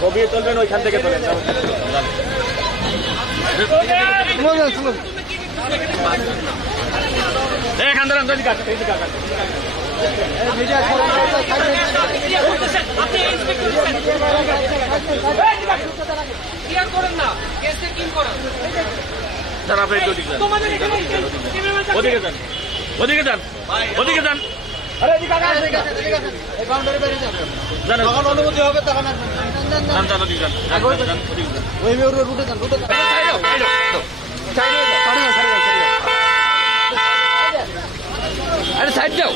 ছবি তুলবেন ওইখান থেকে তোলেন এখান থেকে আন্দোলন কাট এই দিকে কাট ক্লিয়ার করেন না কেসে কি করেন স্যার আপনি একটু ওদিকে যান ওদিকে যান ওদিকে যান অনুমতি হবে তখন রুটে যান রুটে আরে সাইড দাও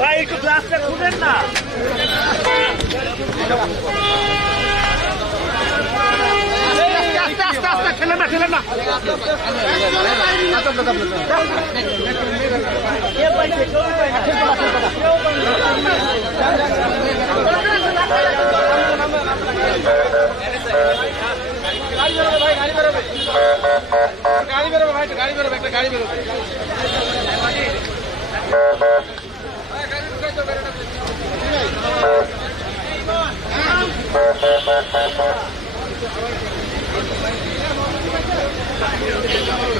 ভাই একটু গ্লাসটা খুলেন না আস্তে আস্তে আস্তে খেলেন না। গাড়ি বেরোবে ভাই গাড়ি বেরোবে গাড়ি বেরোবে Yeah.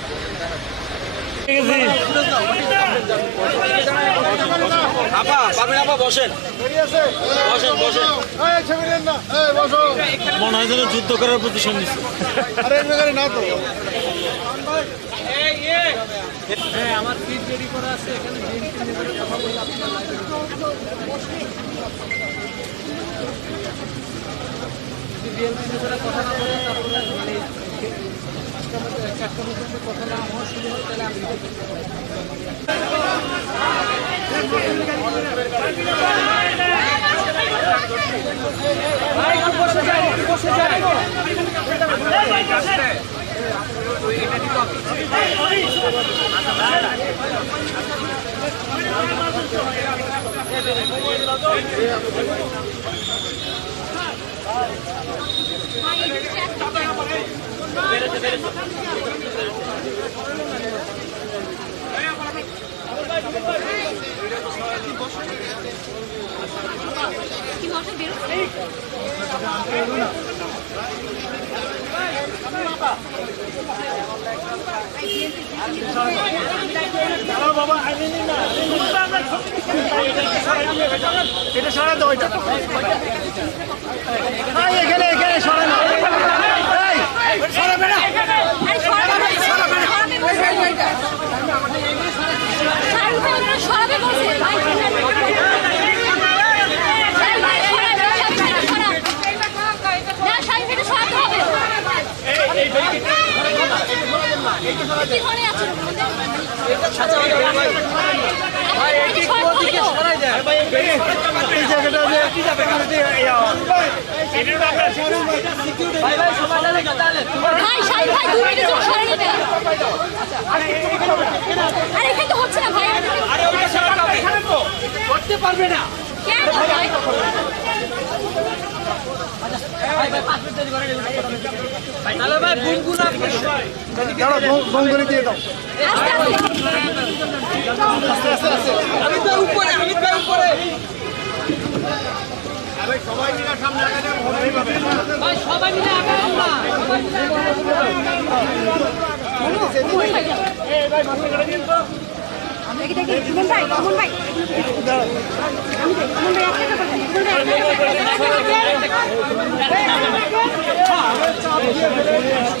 আপা পাবেন আপা বসেন বসেন বসেন মনে হয় যেন যুদ্ধ করার প্রতি সন্নিষ্ট হ্যাঁ আমার সিট রেডি করা আছে এখানে কথা বলে আপনারা কথা না বলে তারপরে মতো চারটা পর্যন্ত কথা না হওয়া শুরু হয় তাহলে আমি বসে একটু বসে যান। কি ঘরে আছে ভাই এদিক ওদিকে সরাই ভাই তাহলে ভাই দুই মিনিটের জন্য সরে নিতে। আরে এখানে তো হচ্ছে না ভাই। করতে পারবে না। কেন ভাই? ভাই ভাই সবাই মিলে আগাম না সবাই মিলে দেখি দেখি সুমন ভাই সুমন ভাই সুমন ভাই আপনি তো বলেন সুমন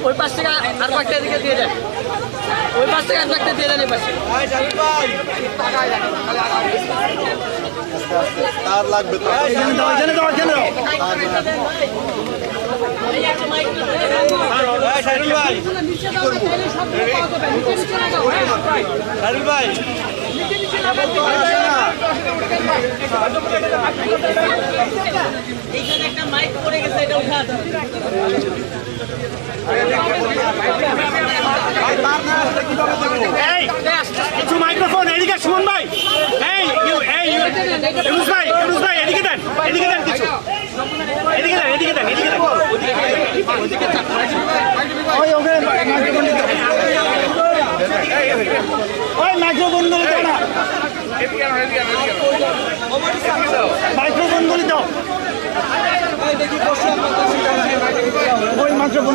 ওই পাশ থেকে আর পাঁচটা দিকে দিয়ে দেন ওই পাশ থেকে পাঁচটা দিয়ে দেন এই পাশে। তার লাগবে তো। শাহিল ভাই এইখানে একটা মাইক পড়ে গেছে এটা উঠা দাও। কিছু মাইক্রোফোন, এদিকে সুমন ভাই। এই এই, ইউ- ইউনুস ভাই কিছু। এদিকে দেন এদিকে দেন মাইক্রোফোনগুলো দাও ওই, মাইক্রোফোন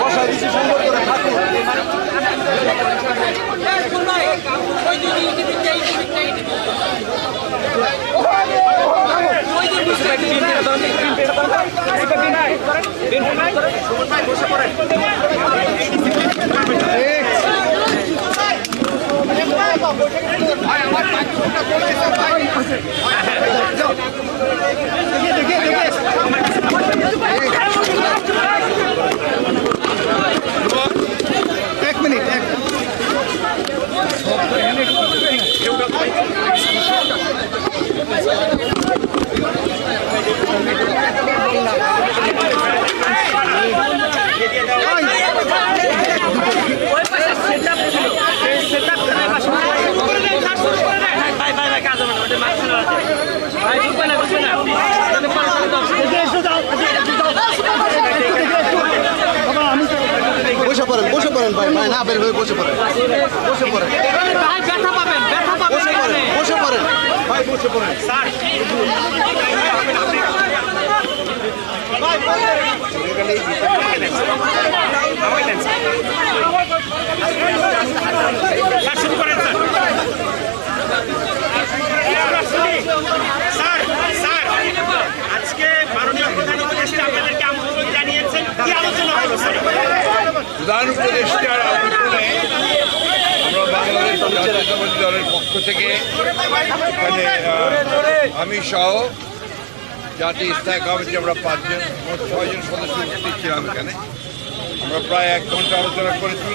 বসা দিছি সুন্দর করে はい。পড়েন স্যার স্যার শুরু করেন স্যার স্যার স্যার আজকে মাননীয় প্রধান উপদেষ্টা আপনাদেরকে আমন্ত্রণ জানিয়েছেন কি আলোচনা হলো স্যার প্রধান উপদেষ্টার আমন্ত্রণে আমরা বাংলাদেশ দলের পক্ষ থেকে এখানে আমি সহ জাতীয় স্থায়ী কমিটি আমরা পাঁচজন, মোট ছয়জন সদস্য উপস্থিত ছিলাম এখানে। আমরা প্রায় এক ঘণ্টা আলোচনা করেছি।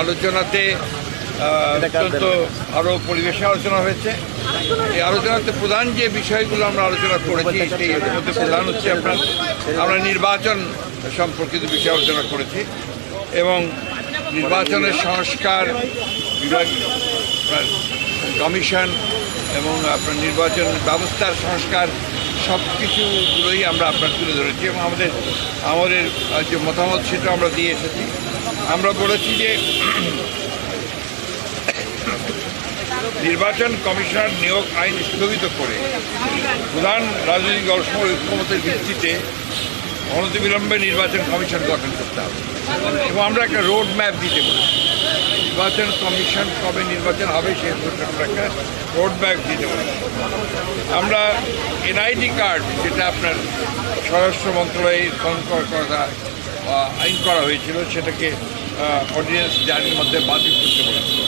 আলোচনাতে অত্যন্ত আরও পরিবেশে আলোচনা হয়েছে। এই আলোচনাতে প্রধান যে বিষয়গুলো আমরা আলোচনা করেছি, সেই মধ্যে প্রধান হচ্ছে আপনার, আমরা নির্বাচন সম্পর্কিত বিষয়ে আলোচনা করেছি এবং নির্বাচনের সংস্কার বিভাগ কমিশন এবং আপনার নির্বাচন ব্যবস্থার সংস্কার সব কিছুগুলোই আমরা আপনার তুলে ধরেছি এবং আমাদের আমাদের যে মতামত সেটা আমরা দিয়ে এসেছি। আমরা বলেছি যে নির্বাচন কমিশনার নিয়োগ আইন স্থগিত করে প্রধান রাজনৈতিক দলসমূহ ঐক্যমতের ভিত্তিতে অনতিবিলম্বে নির্বাচন কমিশন গঠন করতে হবে। এবং আমরা একটা রোড ম্যাপ দিতে পারি নির্বাচন কমিশন কবে নির্বাচন হবে সে সম্পর্কে আমরা একটা রোড ম্যাপ দিতে পারি আমরা এনআইডি কার্ড যেটা আপনার স্বরাষ্ট্র মন্ত্রণালয়ে করা আইন করা হয়েছিল, সেটাকে অর্ডিন্যান্স জারির মধ্যে বাতিল করতে বলেছিল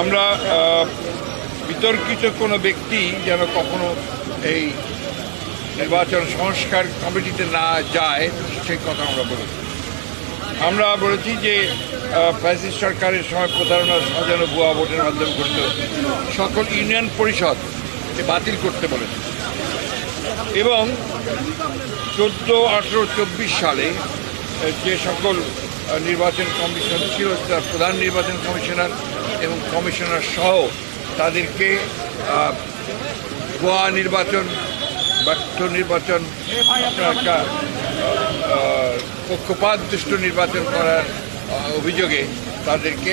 আমরা বিতর্কিত কোনো ব্যক্তি যেন কখনো এই নির্বাচন সংস্কার কমিটিতে না যায়, সেই কথা আমরা বলেছি। আমরা বলেছি যে ফ্যাসিস্ট সরকারের সময় প্রতারণার সাজানো ভুয়া ভোটের মাধ্যমে গঠিত সকল ইউনিয়ন পরিষদ বাতিল করতে বলেছে। এবং চোদ্দ আঠেরো চব্বিশ সালে যে সকল নির্বাচন কমিশন ছিল, তার প্রধান নির্বাচন কমিশনার এবং কমিশনার সহ তাদেরকে গোয়া নির্বাচন ব্যর্থ নির্বাচন একটা আহ, পক্ষপাত দুষ্ট নির্বাচন করার অভিযোগে তাদেরকে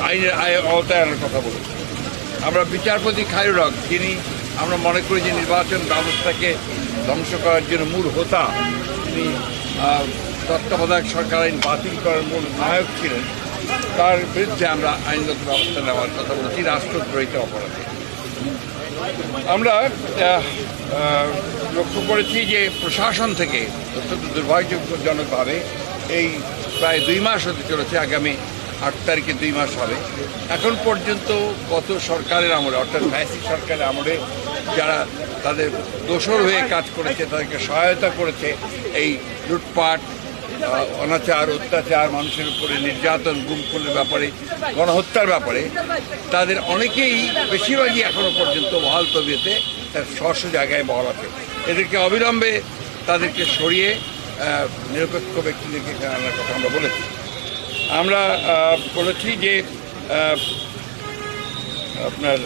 আইনের আয় আওতায় আনার কথা বলেছি। আমরা বিচারপতি খায়রক যিনি আমরা মনে করি যে নির্বাচন ব্যবস্থাকে ধ্বংস করার জন্য মূল হোতা তিনি তত্ত্বাবধায়ক সরকার আইন বাতিল করার মূল নায়ক ছিলেন। তার বিরুদ্ধে আমরা আইনগত ব্যবস্থা নেওয়ার কথা বলেছি রাষ্ট্রদ্রোহিত অপরাধে। আমরা লক্ষ্য করেছি যে প্রশাসন থেকে অত্যন্ত দুর্ভাগ্যজনকভাবে এই প্রায় দুই মাস হতে চলেছে, আগামী আট তারিখে দুই মাস হবে। এখন পর্যন্ত গত সরকারের আমলে, অর্থাৎ ফ্যাসি সরকারের আমলে যারা তাদের দোষর হয়ে কাজ করেছে, তাদেরকে সহায়তা করেছে এই লুটপাট অনাচার, অত্যাচার, মানুষের উপরে নির্যাতন, গুমখুনের ব্যাপারে, গণহত্যার ব্যাপারে, তাদের অনেকেই বেশিরভাগই এখনও পর্যন্ত বহাল তবিয়তে তার স্বস্ব জায়গায় বহাল আছে। এদেরকে অবিলম্বে তাদেরকে সরিয়ে নিরপেক্ষ ব্যক্তিদেরকে এখানে আনার কথা আমরা বলেছি। আমরা বলেছি যে আপনার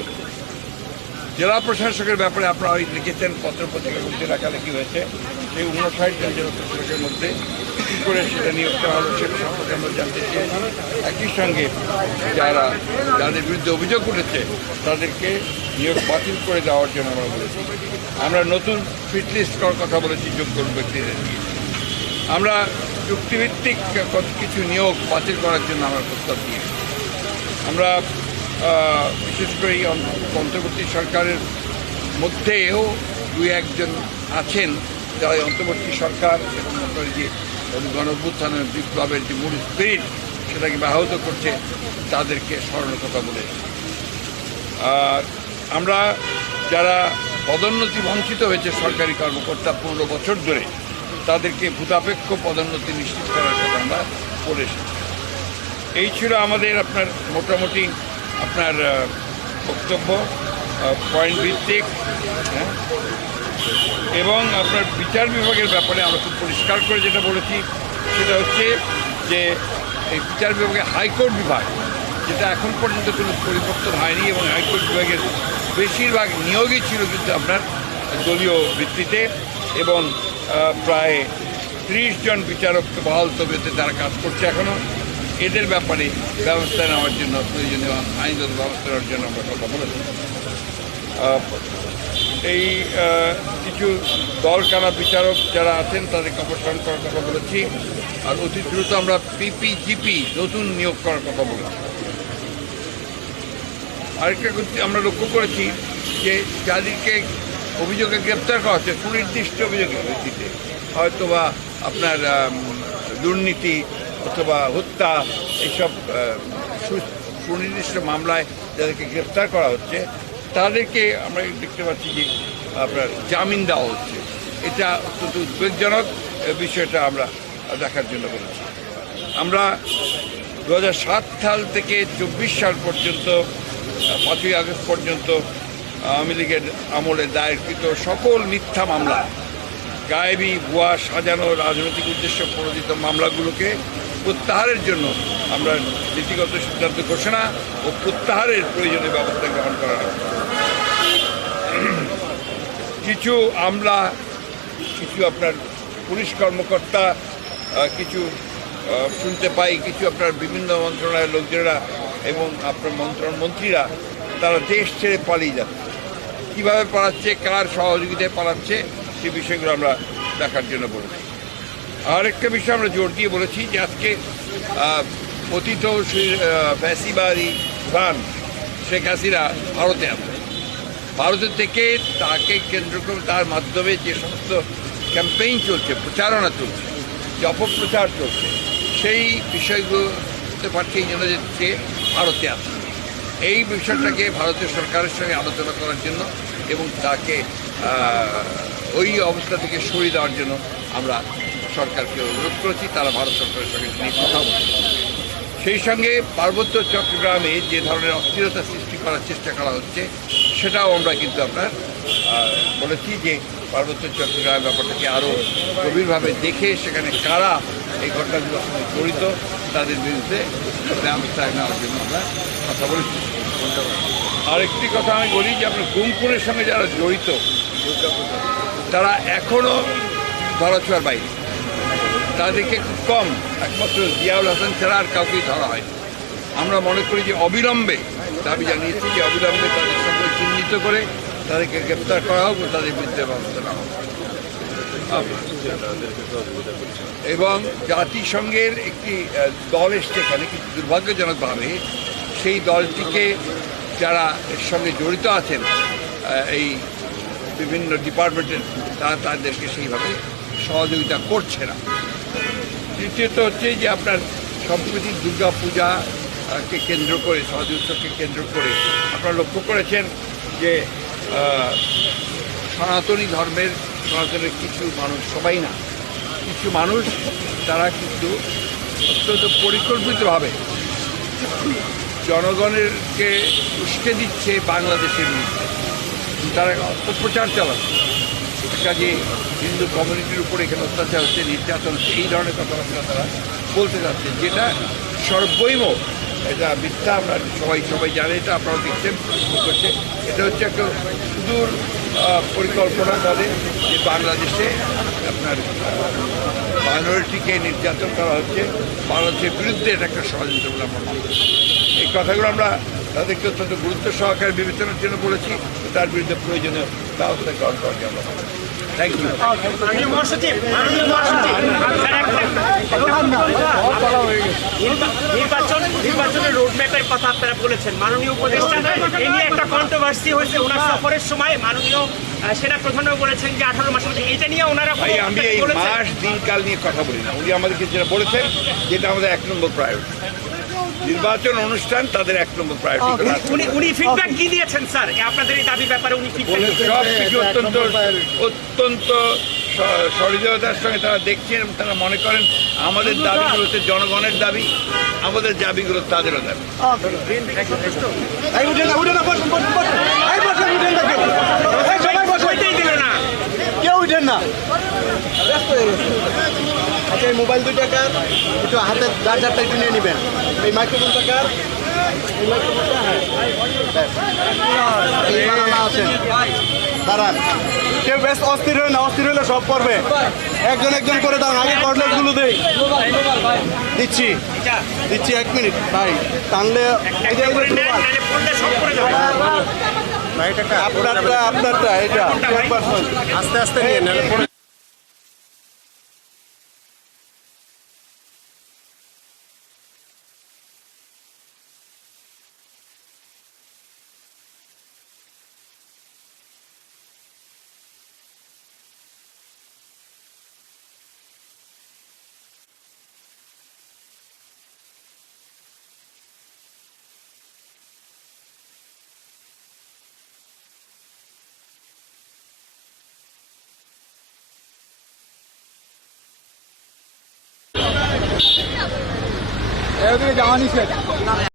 জেলা প্রশাসকের ব্যাপারে আপনারা ওই লিখেছেন পত্র পত্রিকার মধ্যে লেখালেখি হয়েছে? সেই উনষাট জন জেলা প্রশাসকের মধ্যে কী করে সেটা নিয়োগ করা হলো সেটা সম্পর্কে আমরা জানতে চেয়েছি একই সঙ্গে যারা, যাদের বিরুদ্ধে অভিযোগ উঠেছে, তাদেরকে নিয়োগ বাতিল করে দেওয়ার জন্য আমরা বলেছি। আমরা নতুন ফিট লিস্ট করার কথা বলেছি যোগ্য ব্যক্তিদের আমরা চুক্তিভিত্তিক কত কিছু নিয়োগ বাতিল করার জন্য আমরা প্রস্তাব দিয়েছি। আমরা বিশেষ করে এই অন্তর্বর্তী সরকারের মধ্যেও দুই একজন আছেন, যারা অন্তর্বর্তী সরকার এবং যে গণভ্যুত্থানের বিপ্লবের যে মূল স্পিরিট সেটাকে ব্যাহত করছে, তাদেরকে স্মরণের কথা বলে। আর আমরা যারা পদোন্নতি বঞ্চিত হয়েছে সরকারি কর্মকর্তা পনেরো বছর ধরে, তাদেরকে ভূতাপেক্ষ পদোন্নতি নিশ্চিত করার কথা আমরা বলে এই ছিল আমাদের আপনার মোটামুটি আপনার বক্তব্য পয়েন্ট ভিত্তিক হ্যাঁ? এবং আপনার বিচার বিভাগের ব্যাপারে আমরা খুব পরিষ্কার করে যেটা বলেছি, সেটা হচ্ছে যে এই বিচার বিভাগে হাইকোর্ট বিভাগ, যেটা এখন পর্যন্ত কোনো পরিবর্তন হয়নি এবং হাইকোর্ট বিভাগের বেশিরভাগ নিয়োগই ছিল কিন্তু আপনার দলীয় ভিত্তিতে এবং প্রায় ত্রিশ জন বিচারক বহাল তবিয়তে তারা কাজ করছে এখনও এদের ব্যাপারে ব্যবস্থা নেওয়ার জন্য, প্রয়োজনীয় আইনগত ব্যবস্থা নেওয়ার জন্য আমরা কথা বলেছি। এই কিছু দল কানা বিচারক যারা আছেন তাদেরকে অপসারণ করার কথা বলেছি। আর অতি দ্রুত আমরা পিপিজিপি নতুন নিয়োগ করার কথা বলেছি। আরেকটা আমরা লক্ষ্য করেছি যে যাদেরকে অভিযোগে গ্রেপ্তার করা হচ্ছে, সুনির্দিষ্ট অভিযোগের ভিত্তিতে হয়তো বা আপনার দুর্নীতি অথবা হত্যা, এইসব সুনির্দিষ্ট মামলায় যাদেরকে গ্রেপ্তার করা হচ্ছে, তাদেরকে আমরা দেখতে পাচ্ছি যে আপনার জামিন দেওয়া হচ্ছে। এটা অত্যন্ত উদ্বেগজনক বিষয়টা আমরা দেখার জন্য বলেছি। আমরা দু হাজার সাত সাল থেকে চব্বিশ সাল পর্যন্ত, পাঁচই আগস্ট পর্যন্ত আওয়ামী লীগের আমলে দায়েরকৃত সকল মিথ্যা মামলা, গায়েবী, ভুয়া, সাজানো রাজনৈতিক উদ্দেশ্য প্রণোদিত মামলাগুলোকে প্রত্যাহারের জন্য আমরা নীতিগত সিদ্ধান্ত ঘোষণা ও প্রত্যাহারের প্রয়োজনীয় ব্যবস্থা গ্রহণ করা কিছু আমলা, কিছু আপনার পুলিশ কর্মকর্তা কিছু শুনতে পাই, কিছু আপনার বিভিন্ন মন্ত্রণালয়ের লোকজনেরা এবং আপনার মন্ত্রণ মন্ত্রীরা, তারা দেশ ছেড়ে পালিয়ে যাচ্ছে। কীভাবে পালাচ্ছে, কার সহযোগিতায় পালাচ্ছে, সে বিষয়গুলো আমরা দেখার জন্য বলেছি। আরেকটা বিষয় আমরা জোর দিয়ে বলেছি যে আজকে পতিত আহ, ফ্যাসিবাদী শেখ হাসিনা ভারতে আছে ভারতের থেকে তাকে কেন্দ্র করে তার মাধ্যমে যে সমস্ত ক্যাম্পেইন চলছে প্রচারণা চলছে যে অপপ্রচার চলছে সেই বিষয়গুলো হতে পারছে এই জন্য যে ভারতে আছে এই বিষয়টাকে ভারতের সরকারের সঙ্গে আলোচনা করার জন্য এবং তাকে ওই অবস্থা থেকে সরিয়ে দেওয়ার জন্য আমরা সরকারকে অনুরোধ করেছি, তারা ভারত সরকারের সঙ্গে নিয়ে কথা বলছে সেই সঙ্গে পার্বত্য চট্টগ্রামে যে ধরনের অস্থিরতা সৃষ্টি করার চেষ্টা করা হচ্ছে, সেটাও আমরা কিন্তু আপনার বলেছি যে পার্বত্য চট্টগ্রাম ব্যাপারটাকে আরও গভীরভাবে দেখে সেখানে কারা এই ঘটনাগুলোর সঙ্গে জড়িত, তাদের বিরুদ্ধে ব্যবস্থা নেওয়ার জন্য আমরা কথা বলেছি। আরেকটি কথা আমি বলি যে আপনার গুমপুরের সঙ্গে যারা জড়িত, তারা এখনও ধরাছোঁয়ার বাইরে। তাদেরকে খুব কম, একমাত্র জিয়াউল হাসান ছাড়া আর কাউকেই ধরা হয় আমরা মনে করি যে অবিলম্বে, দাবি জানিয়েছি যে অবিলম্বে তাদের সঙ্গে চিহ্নিত করে তাদেরকে গ্রেপ্তার করা হোক তাদের বিরুদ্ধে ব্যবস্থা নেওয়া হোক। এবং জাতিসংঘের একটি দল এসছে এখানে, কিন্তু দুর্ভাগ্যজনকভাবে সেই দলটিকে যারা এর সঙ্গে জড়িত আছেন এই বিভিন্ন ডিপার্টমেন্টের, তারা তাদেরকে সেইভাবে সহযোগিতা করছে না। দ্বিতীয়ত হচ্ছে যে আপনার সম্প্রতি দুর্গা পূজা কে কেন্দ্র করে উৎসবকে কেন্দ্র করে আপনারা লক্ষ্য করেছেন যে সনাতনী ধর্মের, সনাতনের কিছু মানুষ, সবাই না, কিছু মানুষ তারা কিন্তু অত্যন্ত পরিকল্পিতভাবে জনগণেরকে উস্কে দিচ্ছে বাংলাদেশের বিরুদ্ধে তারা অপপ্রচার চালাচ্ছে। কাজে হিন্দু কমিউনিটির উপরে এখানে অত্যাচার হচ্ছে, নির্যাতন হচ্ছে এই ধরনের কথাবার্তা তারা বলতে যাচ্ছে, যেটা সর্বৈম এটা মিথ্যা, আমরা সবাই সবাই জানে, এটা আপনারা দেখছেন করছে এটা হচ্ছে একটা সুদূর পরিকল্পনা তাদের যে বাংলাদেশে আপনার মাইনরিটিকে নির্যাতন করা হচ্ছে, বাংলাদেশের বিরুদ্ধে এটা একটা ষড়যন্ত্র বলে আমরা। এই কথাগুলো আমরা তাদেরকে অত্যন্ত গুরুত্ব সহকারে বিবেচনার জন্য বলেছি তার বিরুদ্ধে প্রয়োজনীয় ব্যবস্থা গ্রহণ করার জন্য। থ্যাংক ইউ নির্বাচন নির্বাচনের রোডম্যাপের কথা আপনারা বলেছেন। মাননীয় উপদেষ্টা এ নিয়ে একটা কন্ট্রোভার্সি হয়েছে ওনার সফরের সময়। মাননীয় আহ, সেনা প্রধানও বলেছেন যে আঠারো মাসের মধ্যে। এটা নিয়ে ওনারা আমি এই মাস দিনকাল নিয়ে কথা বলি না। উনি আমাদেরকে যেটা বলেছেন যেটা আমাদের এক নম্বর প্রায়োরিটি নির্বাচন অনুষ্ঠান তাদের এক নম্বর প্রায়োরিটি উনি উনি ফিডব্যাক কি দিয়েছেন স্যার আপনাদের এই দাবি ব্যাপারে উনি ফিডব্যাক সব কিছু অত্যন্ত অত্যন্ত সহৃদয়তার সঙ্গে তারা দেখছেন এবং তারা মনে করেন আমাদের দাবিগুলো হচ্ছে জনগণের দাবি আমাদের দাবিগুলো তাদেরও দাবি। না। কেউ উঠেন না। হয়ে আচ্ছা এই মোবাইল দুই টাকার একটু হাতে যার যারটা একটু নিয়ে নেবেন। এই মাইক্রোফোন টাকার এই মাইক্রোফোনটা হ্যাঁ। আছেন দাঁড়ান। কেউ বেশ অস্থির হয়ে না অস্থির হলে সব করবে। একজন একজন করে দাঁড়ান আগে কর্ডলেটগুলো দেই। দিচ্ছি। দিচ্ছি এক মিনিট। ভাই টানলে করে করে? হ্যাঁ, আপনারটা আপনারটা এটা। আস্তে আস্তে নিয়ে নেন 这个脚往里